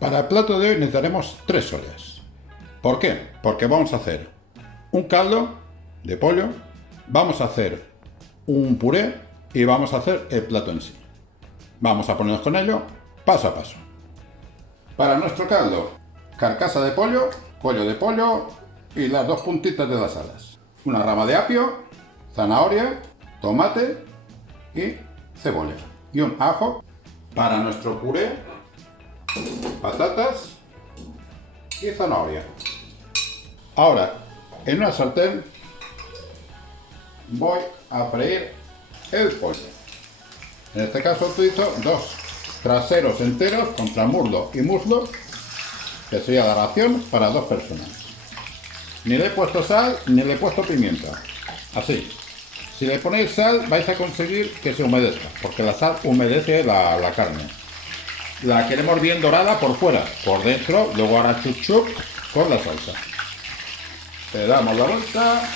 Para el plato de hoy necesitaremos 3 ollas. ¿Por qué? Porque vamos a hacer un caldo de pollo, vamos a hacer un puré y vamos a hacer el plato en sí. Vamos a ponernos con ello paso a paso. Para nuestro caldo, carcasa de pollo, cuello de pollo y las 2 puntitas de las alas. Una rama de apio, zanahoria, tomate y cebolla. Y un ajo. Para nuestro puré, patatas y zanahoria. Ahora, en una sartén voy a freír el pollo. En este caso utilizo 2 traseros enteros contra muslo y muslo, que sería la ración para 2 personas. Ni le he puesto sal ni le he puesto pimienta. Así. Si le ponéis sal vais a conseguir que se humedezca, porque la sal humedece la carne. La queremos bien dorada por fuera, por dentro, luego hará chup chup con la salsa. Le damos la vuelta.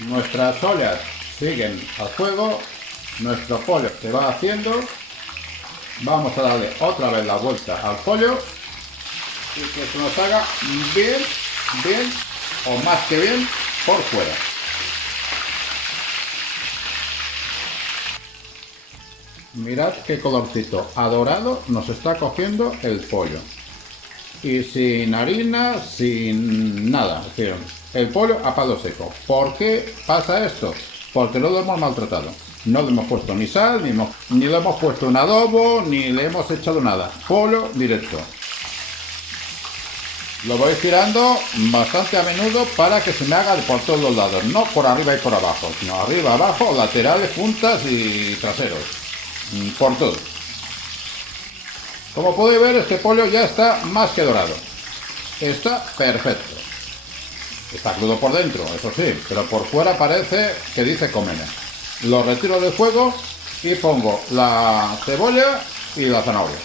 Nuestras ollas siguen al fuego, nuestro pollo se va haciendo. Vamos a darle otra vez la vuelta al pollo y que se nos haga bien, o más que bien, por fuera. Mirad qué colorcito adorado nos está cogiendo el pollo. Y sin harina, sin nada. Es decir, el pollo a palo seco. ¿Por qué pasa esto? Porque no lo hemos maltratado. No le hemos puesto ni sal, ni le hemos puesto un adobo, ni le hemos echado nada. Pollo directo. Lo voy girando bastante a menudo para que se me haga por todos los lados. No por arriba y por abajo, sino arriba, abajo, laterales, puntas y traseros. Por todo. Como podéis ver, este pollo ya está más que dorado. Está perfecto. Está crudo por dentro, eso sí, pero por fuera parece que dice comena. Lo retiro del fuego y pongo la cebolla y la zanahoria.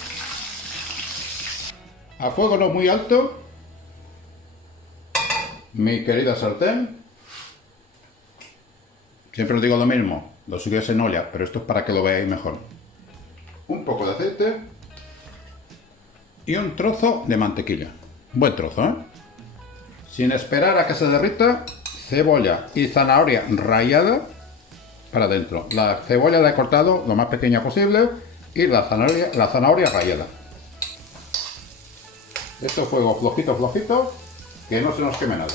A fuego no muy alto, mi querida sartén. Siempre os digo lo mismo, lo suyo es en olla, pero esto es para que lo veáis mejor. Un poco de aceite y un trozo de mantequilla. Buen trozo, ¿eh? Sin esperar a que se derrita, cebolla y zanahoria rallada para adentro. La cebolla la he cortado lo más pequeña posible y la zanahoria rallada. Esto fuego flojito, flojito, que no se nos queme nada.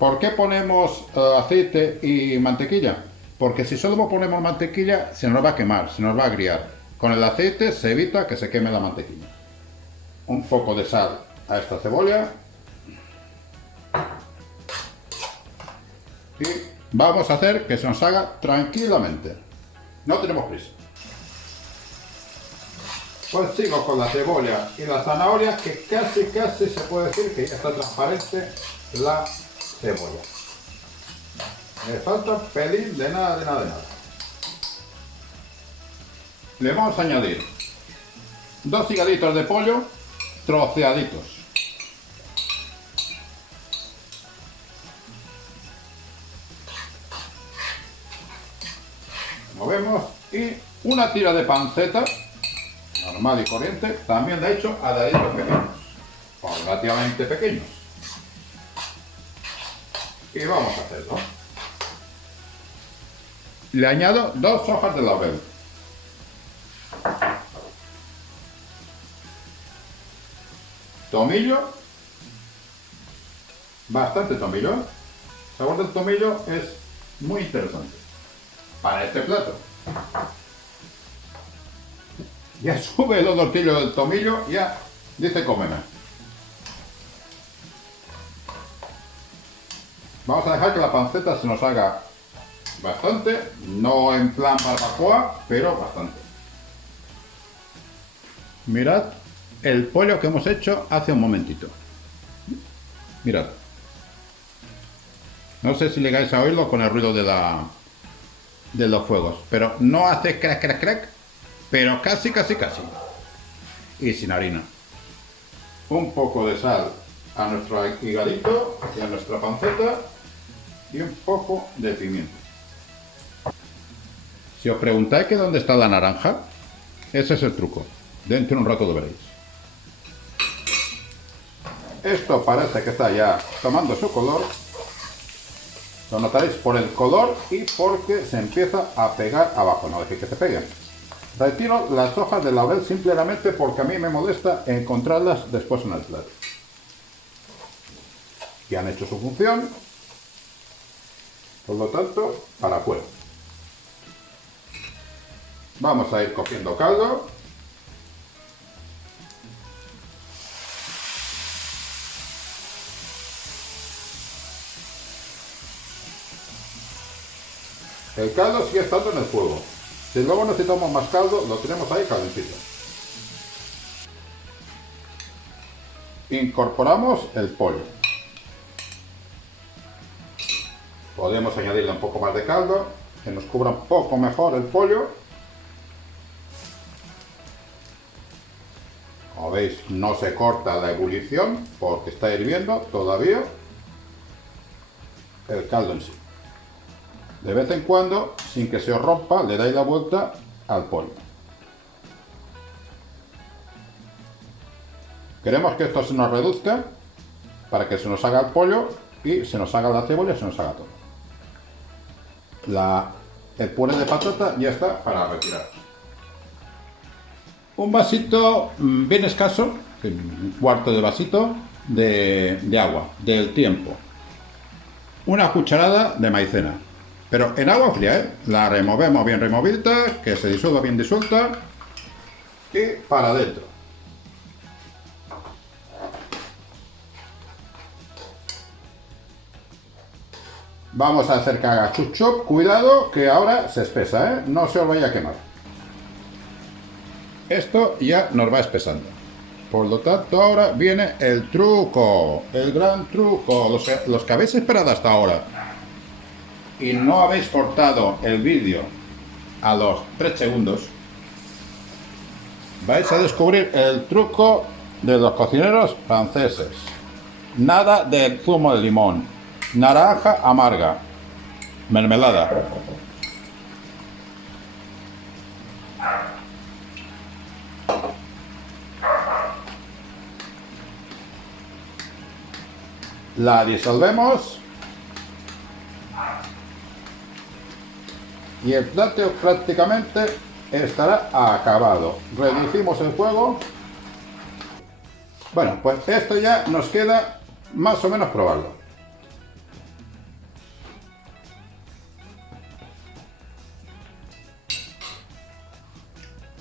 ¿Por qué ponemos aceite y mantequilla? Porque si solo ponemos mantequilla se nos va a quemar, se nos va a agriar. Con el aceite se evita que se queme la mantequilla. Un poco de sal a esta cebolla. Y vamos a hacer que se nos haga tranquilamente. No tenemos prisa. Pues sigo con la cebolla y la zanahoria, que casi se puede decir que ya está transparente la cebolla. Me falta un pelín de nada. Le vamos a añadir 2 higaditos de pollo troceaditos. Movemos y una tira de panceta normal y corriente, también de hecho a daditos pequeños, o relativamente pequeños. Y vamos a hacerlo. Le añado 2 hojas de laurel. Tomillo, bastante tomillo. El sabor del tomillo es muy interesante para este plato. Ya sube el olorcillo del tomillo, ya dice cómeme. Vamos a dejar que la panceta se nos haga bastante, no en plan barbacoa, pero bastante. Mirad el pollo que hemos hecho hace un momentito. Mirad. No sé si llegáis a oírlo con el ruido de los fuegos, pero no hace crack, pero casi. Y sin harina. Un poco de sal a nuestro higadito y a nuestra panceta y un poco de pimienta. Si os preguntáis que dónde está la naranja, Ese es el truco. Dentro de un rato lo veréis. Esto parece que está ya tomando su color. Lo notaréis por el color y porque se empieza a pegar abajo. No dejéis que se peguen. Retiro las hojas de laurel simplemente porque a mí me molesta encontrarlas después en el plato. Y han hecho su función. Por lo tanto, para afuera. Vamos a ir cogiendo caldo. El caldo sigue estando en el fuego. Si luego necesitamos más caldo, lo tenemos ahí calentito. Incorporamos el pollo. Podemos añadirle un poco más de caldo, que nos cubra un poco mejor el pollo. Como veis, no se corta la ebullición porque está hirviendo todavía el caldo en sí. De vez en cuando, sin que se os rompa, le dais la vuelta al pollo. Queremos que esto se nos reduzca para que se nos haga el pollo y se nos haga la cebolla y se nos haga todo. El puré de patata ya está para retirar. Un vasito bien escaso, un cuarto de vasito de agua, del tiempo. Una cucharada de maicena. Pero en agua fría, ¿eh? La removemos bien removida, que se disuelva bien disuelta. Y para adentro. Vamos a hacer que haga chup chup. Cuidado que ahora se espesa, ¿eh? No se os vaya a quemar. Esto ya nos va espesando. Por lo tanto, ahora viene el truco. El gran truco. Los que habéis esperado hasta ahora y no habéis cortado el vídeo a los 3 segundos, vais a descubrir el truco de los cocineros franceses. Nada de zumo de limón, naranja amarga, mermelada. La disolvemos y el plato prácticamente estará acabado. Reducimos el fuego. Bueno, pues esto ya nos queda más o menos probarlo.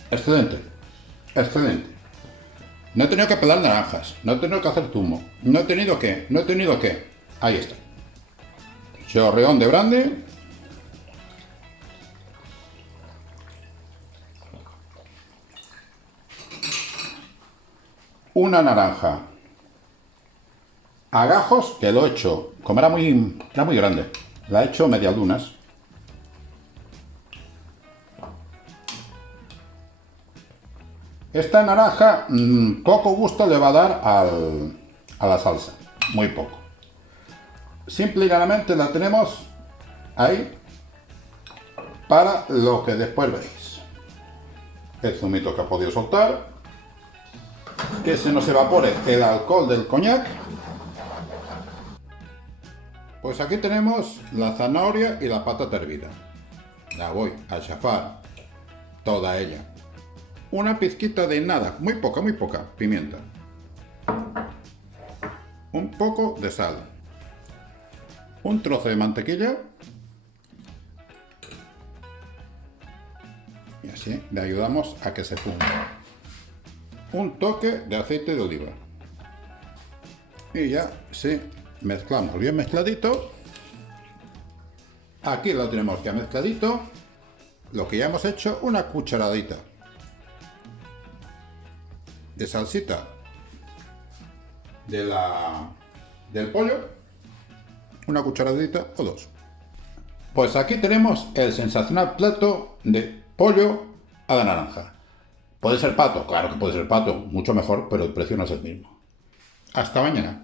Excelente, excelente. No he tenido que pelar naranjas, no he tenido que hacer zumo, no he tenido que. Ahí está. Chorreón de brandy. Una naranja. A gajos, que lo he hecho, como era muy grande, la he hecho medialunas. Esta naranja poco gusto le va a dar a la salsa, muy poco. Simple y llanamente la tenemos ahí para lo que después veréis. El zumito que ha podido soltar, que se nos evapore el alcohol del coñac. Pues aquí tenemos la zanahoria y la patata hervida. La voy a chafar toda ella. Una pizquita de nada, muy poca, pimienta. Un poco de sal. Un trozo de mantequilla. Y así le ayudamos a que se funda. Un toque de aceite de oliva. Y ya, sí, mezclamos bien mezcladito. Aquí lo tenemos ya mezcladito. Lo que ya hemos hecho, una cucharadita de salsita del pollo, una cucharadita o dos. Pues aquí tenemos el sensacional plato de pollo a la naranja. ¿Puede ser pato? Claro que puede ser pato, mucho mejor, pero el precio no es el mismo. Hasta mañana.